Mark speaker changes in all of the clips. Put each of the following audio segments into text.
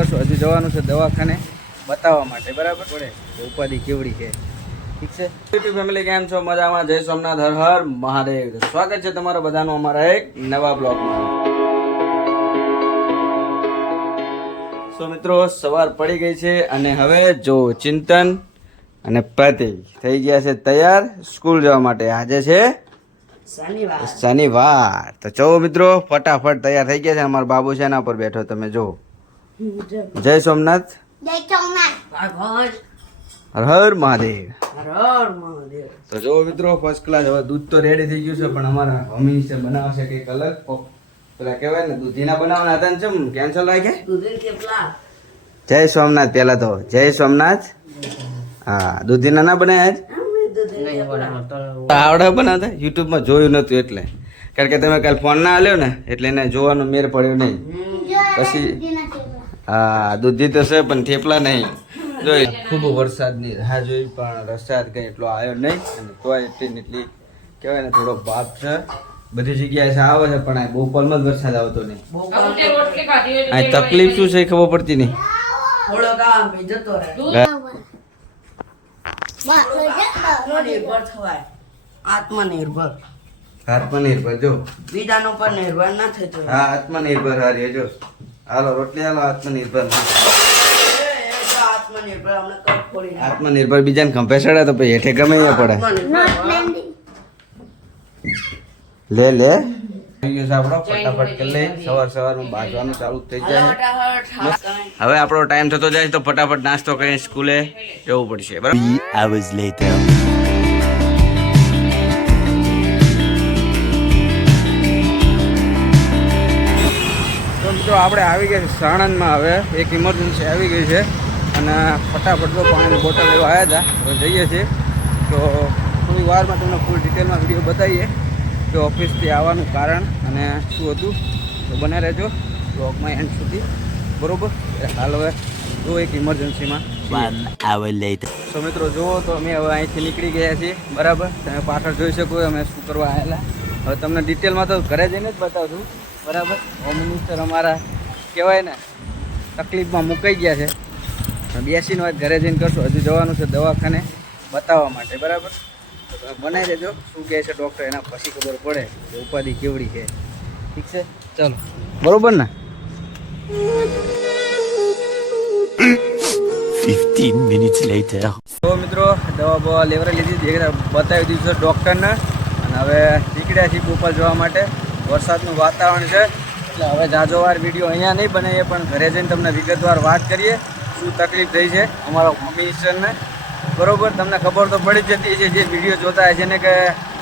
Speaker 1: કરશું. હજુ જવાનું છે દવાખાને બતાવવા માટે. બરાબર? પડે ઉપાધિ કેવડી છે? ઠીક છે? યુટ્યુબ ફેમિલી કેમ છો? મજામાં? જય સોમનાથ હર હર મહાદેવ. સ્વાગત છે તમારા બધાનું અમારા એક નવા બ્લોગમાં. સો મિત્રો સવાર પડી ગઈ છે અને હવે જો ચિંતન અને પતિ થઈ ગયા છે તૈયાર સ્કૂલ જવા માટે આજે છે
Speaker 2: શનિવાર.
Speaker 1: શનિવાર. તો જો મિત્રો ફટાફટ તૈયાર થઈ ગયા છે. અમારા બાબુ છે એના પર બેઠો. તમે જો જય સોમનાથ.
Speaker 2: ભાગવત
Speaker 1: હર હર મહાદેવ.
Speaker 2: હર મહાદેવ.
Speaker 1: તો જો મિત્રો ફર્સ્ટ ક્લાસ હવે દૂધ તો રેડી થઈ ગયું છે પણ અમારા મમ્મી છે બનાવશે કંઈક અલગ. પેલા કહેવાય ને દૂધીના બનાવવાના હતા ને ચમ કેન્સલ
Speaker 2: રાખે
Speaker 1: જય સોમનાથ પેલા તો જય સોમનાથ. હા દૂધીના ના બનાવ્યા આવડે બનાવતા? યુટ્યુબમાં જોયું નતું એટલે. કારણ કે તમે કાલ ફોન ના આલ્યો ને એટલે એને જોવાનો મેર પડ્યો નહીં. પછી હા દૂધી તો છે પણ થેપલા નહીં. જોઈ. ખૂબ વરસાદની રાહ જોઈ પણ વરસાદ કંઈ એટલો આવ્યો નહીં. અને તો એટલી ને એટલી કહેવાય ને થોડો ભાપ છે. બધી જગ્યાએ છે આવે છે પણ આ બોપલમાં જ વરસાદ આવતો નહીં. આ તકલીફ શું છે ખબર પડતી નહીં.
Speaker 2: આત્મનિર્ભર આત્મનિર્ભર.
Speaker 1: આત્મનિર્ભર જો.
Speaker 2: બીજાનો પર નિર્ભર ના થતો
Speaker 1: હા આત્મનિર્ભર હારી જો. હાલો રોટલી હાલો આત્મનિર્ભર.
Speaker 2: એ, એ આત્મનિર્ભર
Speaker 1: બીજાને ખંભે ચડે તો પછી હેઠે ગમે અહીંયા પડે. લે લે. થઈ ગયું આપણો ફટાફટ કરી લઈ સવાર સવારમાં બાજવાનું ચાલુ થઈ જાય.
Speaker 2: ફટાફટ હાથ કાંઈ.
Speaker 1: હવે આપણો ટાઈમ થતો જાય તો ફટાફટ નાસ્તો કરીને સ્કૂલે જવું પડશે. બરાબર? મિત્રો આપણે આવી ગયા છે સાણંદમાં હવે. એક ઇમરજન્સી આવી ગઈ છે અને ફટાફટ તો પાણીની બોટલ લેવા આવ્યા હતા હવે જઈએ છીએ. તો થોડી વારમાં તમને ફૂલ ડિટેલમાં વીડિયો બતાવીએ. કે ઓફિસથી આવવાનું કારણ અને શું હતું તો બને રહેજો. બ્લોગમાં એન્ડ સુધી. બરોબર? હાલ હવે જો એક ઇમરજન્સીમાં સો મિત્રો જુઓ તો અમે હવે અહીંથી નીકળી ગયા છીએ. બરાબર? તમે પાછળ જોઈ શકો અમે શું કરવા આવેલા. હવે તમને ડિટેલમાં તો ઘરે જઈને જ બતાવશું. બરાબર? હોમ મિનિસ્ટર અમારા કહેવાય ને તકલીફમાં મુકાઈ ગયા છે. બેસીને વાત ઘરે જઈને કરશું. હજુ જવાનું છે દવાખાને બતાવવા માટે બરાબર? બનાવી દેજો. શું કહે છે ડૉક્ટર એના પછી ખબર પડે કે ઉપાધિ કેવડી છે. ઠીક છે? ચાલો. બરોબર ને?
Speaker 3: Later.
Speaker 1: તો મિત્રો દવા બવા લેવરે લીધી. બતાવી દીધું છે ડૉક્ટરને અને હવે નીકળ્યા છીએ બોપલ જવા માટે. વરસાદનું વાતાવરણ છે. એટલે હવે જાજોવાર વીડિયો અહીંયા નહીં બનાવીએ પણ ઘરે જઈને તમને વિગતવાર વાત કરીએ. શું તકલીફ થઈ છે અમારા હોમ બરાબર બરોબર તમને ખબર તો પડી જ જતી છે જે વીડિયો જોતા હોય છે ને કે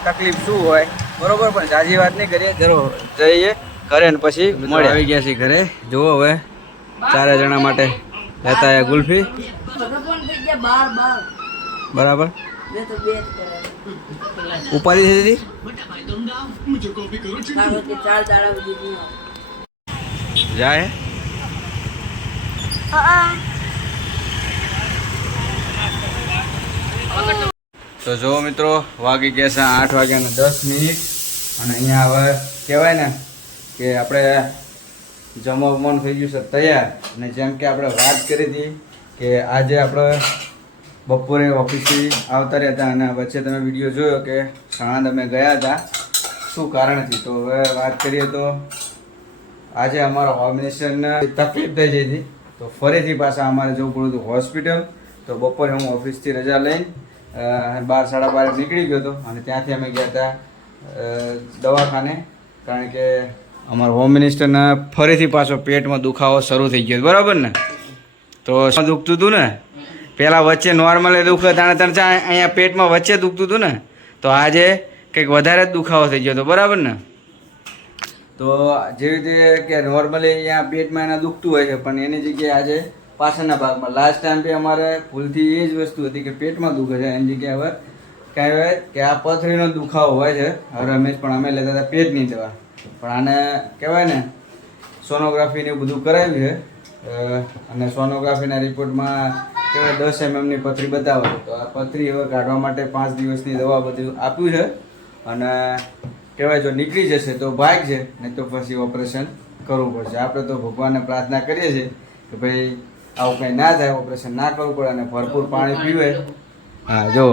Speaker 1: તકલીફ શું હોય. બરાબર પણ જાજી વાત નહીં કરીએ જરો જઈએ ઘરે ને પછી મળે આવી ગયા છીએ ઘરે. જુઓ હવે ચારે જણા માટે લેતા ગુલ્ફી. બરાબર. ઉપાધિ થઈ હતી. જાય? તો જો મિત્રો વાગી ગયા છે આઠ વાગ્યાના દસ મિનિટ. અને અહીંયા હવે કહેવાય ને કે આપણે જમવાનું થઈ ગયું છે તૈયાર. અને જેમ કે આપણે વાત કરી હતી કે આજે આપણે બપોરે ઓફિસથી આવતા રહ્યા હતા અને વચ્ચે તમે વીડિયો જોયો કે સાણંદ અમે ગયા હતા. શું કારણથી તો હવે વાત કરીએ તો આજે અમારા હોમ મિનિસ્ટરને તકલીફ થઈ જઈ હતી. તો ફરીથી પાછા અમારે જવું પડ્યું હતું હોસ્પિટલ. તો બપોરે હું ઓફિસથી રજા લઈને બાર, સાડા બાર નીકળી ગયો હતો અને ત્યાંથી અમે ગયા હતા દવાખાને. કારણ કે અમારા હોમ મિનિસ્ટરના ફરીથી પાછો પેટમાં દુખાવો શરૂ થઈ ગયો બરાબર ને? તો શું દુખતું હતું ને? પહેલાં વચ્ચે નોર્મલી દુખે, તાણે તાણે ચા અહીંયા પેટમાં વચ્ચે દુખતું હતું ને, તો આજે કંઈક વધારે જ દુખાવો થઈ ગયો હતો, બરાબર ને? તો જેવી રીતે કે નોર્મલી અહીંયા પેટમાં એના દુખતું હોય છે, પણ એની જગ્યાએ આજે પાછળના ભાગમાં. લાસ્ટ ટાઈમ બી અમારે ભૂલથી એ જ વસ્તુ હતી કે પેટમાં દુખે છે, એની જગ્યાએ હવે કાંઈ હોય કે આ પથરીનો દુખાવો હોય છે હવે રમેશ પણ અમે લેતા હતા પેટની દવા. પણ આને કહેવાય ને સોનોગ્રાફીને એવું બધું કરાવ્યું છે અને સોનોગ્રાફીના રિપોર્ટમાં કહેવાય દસ એમએમની પથરી બતાવો તો આ પથરી હવે કાઢવા માટે પાંચ દિવસની દવા બધું આપ્યું છે. અને કહેવાય જો નીકળી જશે તો ભાગ છે, નહીં તો પછી ઓપરેશન કરવું પડશે. આપણે તો ભગવાનને પ્રાર્થના કરીએ છીએ કે ભાઈ આવું કંઈ ના થાય, ઓપરેશન ના કરવું પડે અને ભરપૂર પાણી પીવે. હા જો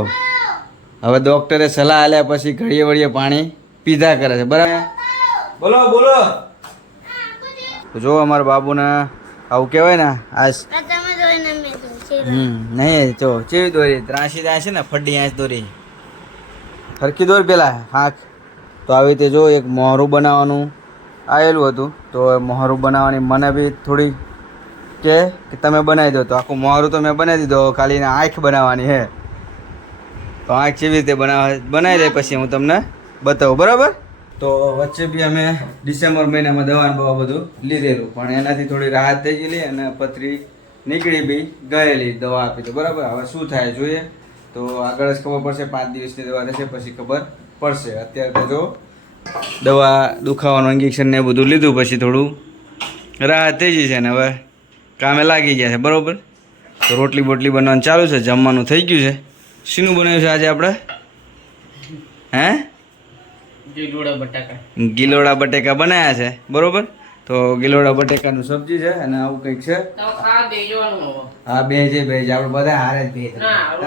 Speaker 1: હવે ડૉક્ટરે સલાહ આલ્યા પછી ઘડીએ વળીએ પાણી પીધા કરે છે. બરાબર? બોલો બોલો. જો અમારા બાબુને આવું કહેવાય ને આ હમ, નહીં, જો ચેવી દોરી? ત્રાસી ત્રાસી ને ફડી આંચ દોરી. ફરકી દોર પેલા હાથ તો આવી રીતે જો, એક મોહરું બનાવવાનું આવેલું હતું. તો મોહરું બનાવવાની મને બી થોડી કે કે તમે બનાવી દો. તો આખું મોહરું તો મેં બનાવી દીધો. ખાલી આંખ બનાવવાની હે. તો આંખ કેવી રીતે બનાવ, બનાવી દે પછી હું તમને બતાવું, બરાબર? તો વચ્ચે બી અમે ડિસેમ્બર મહિનામાં દવાનું બહુ બધું લીધેલું. પણ એનાથી થોડી રાહત થઈ ગયેલી અને પથરી નીકળી બી ગયેલી દવા આપી તો બરાબર. હવે શું થાય જોઈએ? તો આગળ જ ખબર પડશે પાંચ દિવસની દવા રહેશે પછી ખબર પડશે. અત્યારે તો દવા દુખાવાનું ઇન્જેક્શન ને બધું લીધું પછી થોડું રાહત થઈ જશે ને હવે કામે લાગી ગયા છે બરાબર? તો રોટલી બોટલી બનાવવાનું ચાલુ છે જમવાનું થઈ ગયું છે. શીનું બનાવ્યું છે આજે આપણે? હે?
Speaker 2: ગીલોડા બટાકા.
Speaker 1: ગીલોડા બટેકા બનાવ્યા છે બરોબર? તો ગિલોડા બટેકાનું સબ્જી છે અને આવું કંઈક છે? હા બે છે બે છે. આપણે બધા હારે જ બે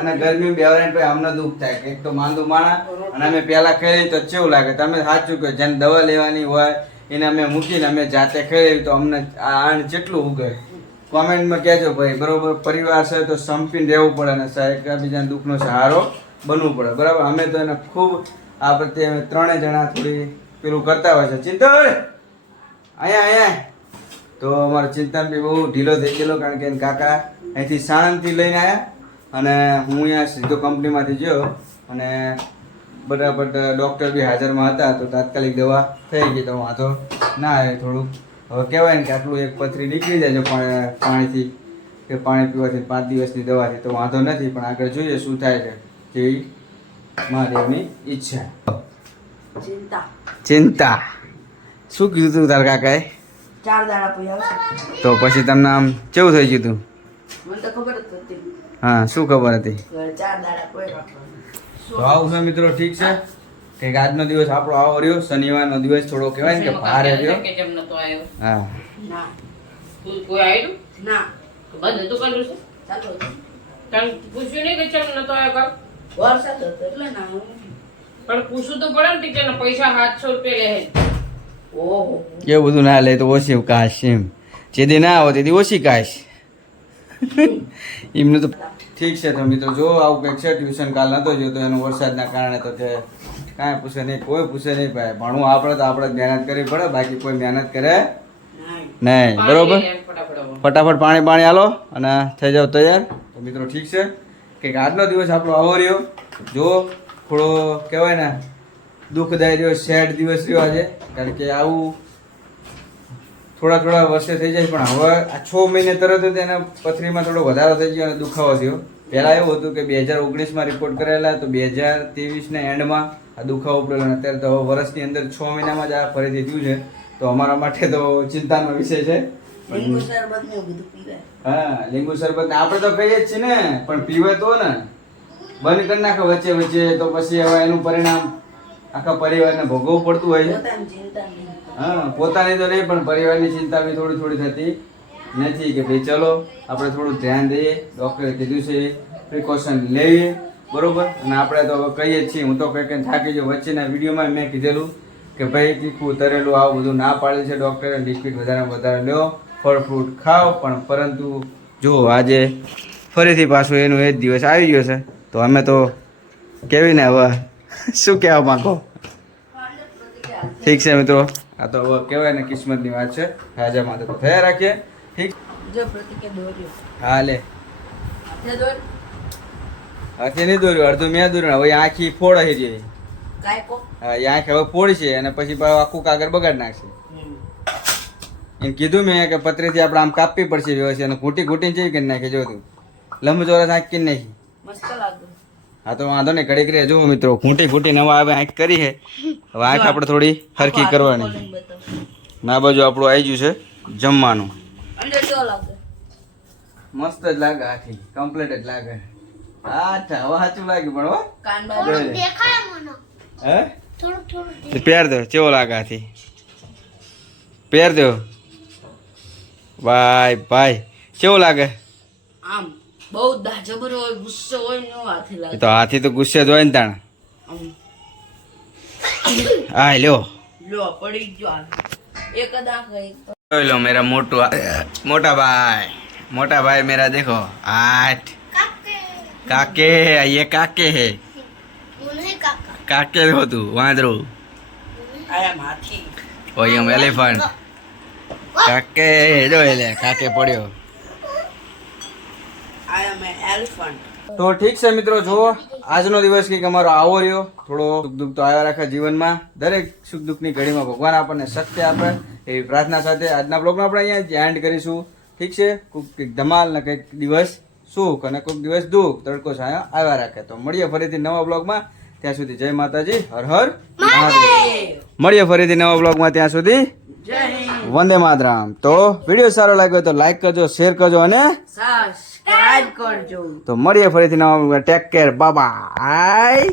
Speaker 1: અને ગરમી બેવરાને પછી અમને દુઃખ થાય. કે એક તો માંદુ માણા અને અમે પહેલા ખાઈ તો કેવું લાગે? તમે સાચું કહો જેને દવા લેવાની હોય એને અમે મૂકીને અમે જાતે ખાઈ તો અમને આ આણ કેટલું ઉગે? કોમેન્ટમાં કહેજો ભાઈ. બરોબર? પરિવાર છે તો સંપીને રહેવું પડે અને એકબીજાના દુઃખનો સહારો બનવું પડે. બરાબર? અમે તો એને ખૂબ આ પ્રત્યે અમે ત્રણેય જણા થોડી પેલું કરતા હોય છે. ચિંતા અહીંયા અહીંયા તો અમારો ચિંતન બી બહુ ઢીલો થઈ ગયેલો કારણ કે એને કાકા અહીંથી સાણંદથી લઈને આવ્યા અને હું અહીંયા સીધો કંપનીમાંથી ગયો અને બરાબર ડૉક્ટર બી હાજરમાં હતા તો તાત્કાલિક દવા થઈ ગઈ તો વાંધો ના આવે થોડુંક હવે કહેવાય ને કે આટલું એક પથરી નીકળી જાય પાણીથી કે પાણી પીવાથી પાંચ દિવસની દવાથી તો વાંધો નથી પણ આગળ જોઈએ શું થાય છે. કેવી મહાદેવની ઈચ્છા.
Speaker 2: ચિંતા.
Speaker 1: ચિંતા. શું કીધું તું તારા કાકાએ?
Speaker 2: ચાર દાડા પછી આવશે
Speaker 1: તો પછી તમને આમ કેવું થઈ ગયું તું?
Speaker 2: મને તો ખબર જ હતી
Speaker 1: હા શું ખબર હતી?
Speaker 2: ચાર દાડા કોઈ
Speaker 1: તો આવું છે મિત્રો ઠીક છે? કે આજનો દિવસ આપણો આવો રહ્યો. શનિવારનો દિવસ થોડો કહેવાય ને કે ભારે રહ્યો.
Speaker 4: કે જેમ નતો આવ્યો.
Speaker 1: હા.
Speaker 2: ના.
Speaker 4: કોઈ આવ્યું
Speaker 2: ના.
Speaker 4: બંધ હતું કર્યું છે
Speaker 2: ચાલો
Speaker 4: તને પૂછ્યું નહીં કે ચમ નતો આવ્યો કર
Speaker 2: વરસાદ હતો એટલે ના
Speaker 4: પણ પૂછવું તો પડે ને ટીચરને પૈસા સાતસો રૂપિયા લે
Speaker 1: એવું બધું ના લે તો ઓછી કાશ એમ. જેદી ના આવે તેથી ઓછી કાશ. એમનું તો ઠીક છે તો મિત્રો જો આવું કંઈક છે ટ્યુશન કાલ નતો જોતો એનું વરસાદના કારણે તો કે કાંઈ પૂછે નહીં કોઈ પૂછે નહીં ભાઈ. ભણવું આપણે તો આપણે મહેનત કરવી પડે બાકી કોઈ મહેનત કરે નહીં. બરોબર?
Speaker 4: ફટાફટ
Speaker 1: પાણી પાણી આલો અને થઈ જાવ તૈયાર. તો મિત્રો ઠીક છે. કંઈક આજનો દિવસ આપણો આવો રહ્યો. જો થોડો કહેવાય ને દુઃખદાયી રહ્યો સેડ દિવસ રહ્યો આજે. કારણ કે આવું થોડા થોડા વર્ષે થઈ જાય પણ હવે આ છ મહિને તરત જ એના પથરીમાં થોડો વધારો થઈ ગયો અને દુખાવો થયો. પહેલાં એવું હતું કે બે હજાર ઓગણીસમાં રિપોર્ટ કરેલા તો બે હજાર ત્રેવીસના એન્ડમાં આ દુખાવો પડેલો અને અત્યારે તો હવે વર્ષની અંદર છ મહિનામાં જ આ ફરીથી થયું છે. તો અમારા માટે તો ચિંતાનો વિષય છે. હા લીંબુ શરબત આપણે તો કહીએ જ છીએ ને પણ પીવે તો ને. બંધ કરી નાખે વચ્ચે વચ્ચે તો પછી હવે એનું પરિણામ આખા પરિવારને ભોગવવું પડતું હોય હા પોતાની તો નહીં પણ પરિવારની ચિંતા બી થોડી થોડી થતી નથી કે ભાઈ ચલો આપણે થોડું ધ્યાન દઈએ ડૉક્ટરે કીધું છે પ્રિકોશન લઈએ બરોબર? અને આપણે તો હવે કહીએ જ છીએ હું તો કંઈ કંઈ થાકી જાઉં વચ્ચેના વિડીયોમાં મેં કીધેલું કે ભાઈ તીખું તરેલું આવું બધું ના પાડે છે ડૉક્ટરે લિક્વિડ વધારે વધારે લ્યો ફળ ફ્રૂટ ખાઓ પણ પરંતુ જો આજે ફરીથી પાછું એનું એ જ દિવસ આવી ગયો છે. તો અમે તો કેવી ને હવે શું કહેવા માંગો? ઠીક છે મિત્રો. આ તો હવે કહેવાય ને કિસ્મતની વાત છે. રાજા માટે તો થયા રાખીએ. ઠીક? હા લે.
Speaker 2: હાથે
Speaker 1: નહીં દોર્યું અડધું મેં દોર્યું હવે આખી ફોડ હી
Speaker 2: જઈ
Speaker 1: હા એ આંખ હવે ફોડ છે અને પછી આખું કાગળ બગાડ નાખશે. એમ કીધું મેં કે પતરીથી આપણે આમ કાપવી પડશે વ્યવસ્થિત અને ઘૂંટી ઘૂંટીને જેવી કરી નાખી જો તું. લંબચોરસ આંખ કરી નાખી.
Speaker 2: મસ્ત લાગે
Speaker 1: હા તો વાંધો નહીં કડીક રહે જુઓ મિત્રો. ઘૂંટી ઘૂંટીને નવા આવે આંખ કરી છે હવે આંખ આપણે થોડી હરખી કરવાની. છે. ના બાજુ આપણું આવી ગયું છે જમવાનું.
Speaker 2: અંદર કેવો લાગે.
Speaker 1: મસ્ત જ લાગે આખી કમ્પ્લીટ જ લાગે. અચ્છા હવે સાચું લાગ્યું પણ હો. હે? તે પહેર દો કેવો લાગે આથી? પહેર દો. ભાઈ ભાઈ કેવો લાગે?
Speaker 2: આમ. બહુ દા જબર હોય ગુસ્સો હોય ને હાથી લાગે
Speaker 1: તો હાથી તો ગુસ્સે જ હોય ને તાણ. હા લ્યો.
Speaker 2: લો પડી ગયો એક ગઈ.
Speaker 1: જોઈ લો મેરા મોટું મોટા ભાઈ. મોટા ભાઈ મેરા દેખો આઠ કાકે. ये કાકે હે. કાકે. હોતું વાંદરું.
Speaker 2: વાંદરો આયા માથી
Speaker 1: ઓય એમ એલિફન્ટ. કાકે જો એલે કાકે પડ્યો. તો ઠીક છે મિત્રો જુઓ આજનો દિવસ કંઈક અમારો આવો રહ્યો. થોડો સુખ દુઃખ તો આવ્યા રાખે જીવનમાં. દરેક સુખ દુઃખની ઘડીમાં ભગવાન આપણને શક્તિ આપે એવી પ્રાર્થના સાથે આજના બ્લોગમાં આપણે અહીંયા એન્ડ કરીશું. ઠીક છે? કોઈક ધમાલ ને કંઈક દિવસ સુખ અને કોઈક દિવસ દુઃખ તડકો છાયો આવ્યા રાખે. તો મળીએ ફરીથી નવા બ્લોગમાં ત્યાં સુધી જય માતાજી. હર હર મહાદેવ. મળીએ ફરીથી નવા બ્લોગમાં ત્યાં સુધી. વંદે માતરામ. તો વીડિયો સારો લાગ્યો તો લાઈક કરજો શેર કરજો અને તો મળીએ ફરીથી નવા ટેક કેર બાય